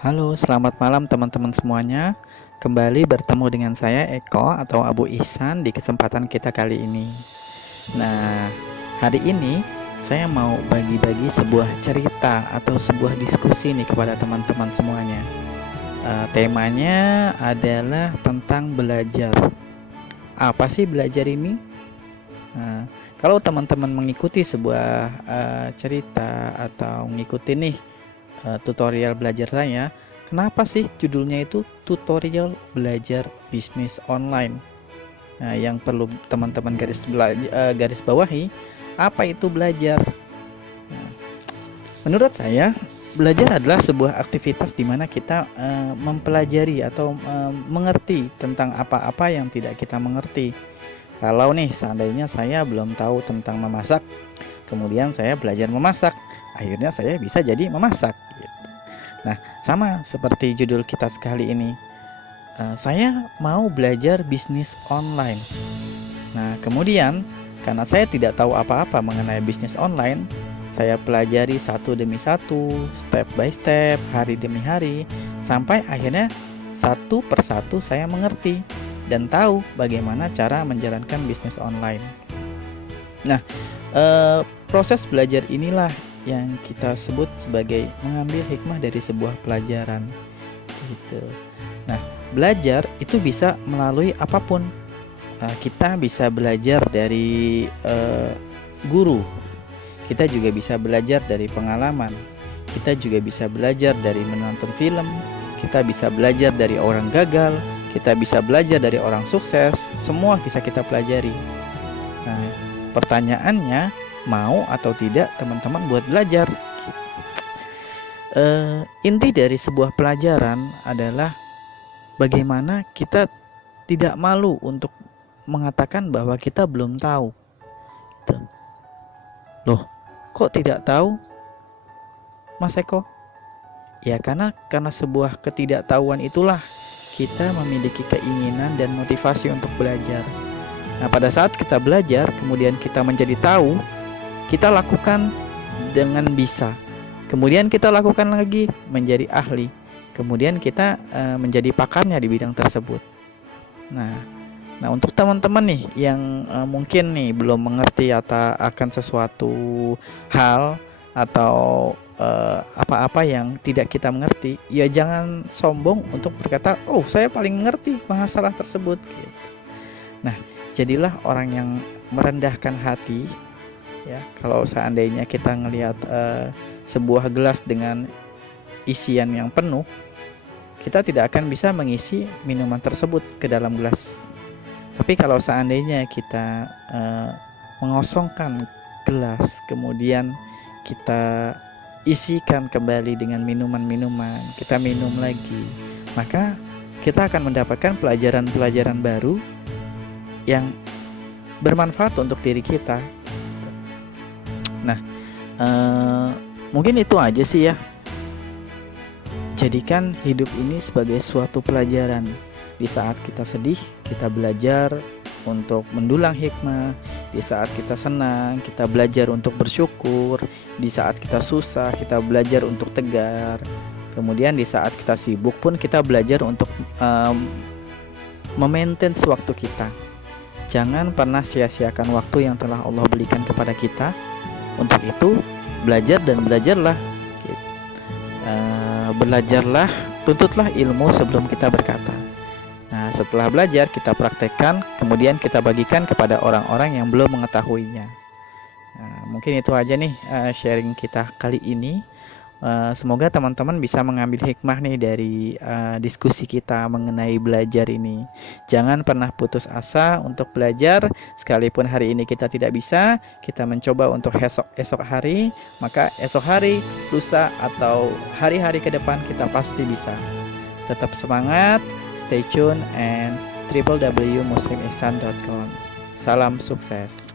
Halo, selamat malam teman-teman semuanya. Kembali bertemu dengan saya Eko atau Abu Ihsan di kesempatan kita kali ini. Nah, hari ini saya mau bagi-bagi sebuah cerita atau sebuah diskusi nih kepada teman-teman semuanya. Temanya adalah tentang belajar. Apa sih belajar ini? Nah, kalau teman-teman mengikuti sebuah cerita atau mengikuti nih tutorial belajar saya, kenapa sih judulnya itu tutorial belajar bisnis online? Nah, yang perlu teman-teman garis bawahi, apa itu belajar? Nah, menurut saya, belajar adalah sebuah aktivitas di mana kita mempelajari atau mengerti tentang apa-apa yang tidak kita mengerti. Kalau nih seandainya saya belum tahu tentang memasak, kemudian saya belajar memasak, akhirnya saya bisa jadi memasak gitu. Nah, sama seperti judul kita sekali ini, saya mau belajar bisnis online. Nah, kemudian karena saya tidak tahu apa-apa mengenai bisnis online, saya pelajari satu demi satu, step by step, hari demi hari, sampai akhirnya satu persatu saya mengerti dan tahu bagaimana cara menjalankan bisnis online. Nah, proses belajar inilah yang kita sebut sebagai mengambil hikmah dari sebuah pelajaran gitu. Nah, belajar itu bisa melalui apapun. Kita bisa belajar dari guru, kita juga bisa belajar dari pengalaman, kita juga bisa belajar dari menonton film, kita bisa belajar dari orang gagal, kita bisa belajar dari orang sukses, semua bisa kita pelajari. Nah, pertanyaannya, mau atau tidak teman-teman buat belajar? Inti dari sebuah pelajaran adalah bagaimana kita tidak malu untuk mengatakan bahwa kita belum tahu. Loh, kok tidak tahu, Mas Eko? Ya karena sebuah ketidaktahuan itulah kita memiliki keinginan dan motivasi untuk belajar. Nah, pada saat kita belajar, kemudian kita menjadi tahu, kita lakukan dengan bisa. Kemudian kita lakukan lagi menjadi ahli. Kemudian kita menjadi pakarnya di bidang tersebut. Nah, untuk teman-teman nih yang mungkin nih belum mengerti atau akan sesuatu hal atau apa-apa yang tidak kita mengerti, ya jangan sombong untuk berkata, oh saya paling mengerti masalah tersebut gitu. Nah, jadilah orang yang merendahkan hati ya. Kalau seandainya kita ngelihat sebuah gelas dengan isian yang penuh, kita tidak akan bisa mengisi minuman tersebut ke dalam gelas. Tapi kalau seandainya kita mengosongkan gelas, kemudian kita isikan kembali dengan minuman-minuman, kita minum lagi, maka kita akan mendapatkan pelajaran-pelajaran baru yang bermanfaat untuk diri kita. Nah, mungkin itu aja sih ya. Jadikan hidup ini sebagai suatu pelajaran. Di saat kita sedih, kita belajar untuk mendulang hikmah. Di saat kita senang, kita belajar untuk bersyukur. Di saat kita susah, kita belajar untuk tegar. Kemudian di saat kita sibuk pun kita belajar untuk memaintain waktu kita. Jangan pernah sia-siakan waktu yang telah Allah berikan kepada kita. Untuk itu, belajar dan belajarlah. Belajarlah, tuntutlah ilmu sebelum kita berkata. Nah, setelah belajar kita praktekkan, kemudian kita bagikan kepada orang-orang yang belum mengetahuinya. Nah, mungkin itu aja nih sharing kita kali ini. Semoga teman-teman bisa mengambil hikmah nih dari diskusi kita mengenai belajar ini. Jangan pernah putus asa untuk belajar. Sekalipun hari ini kita tidak bisa, kita mencoba untuk esok hari, maka esok hari, lusa, atau hari-hari ke depan kita pasti bisa. Tetap semangat, stay tune, and www.muslimihsan.com. Salam sukses.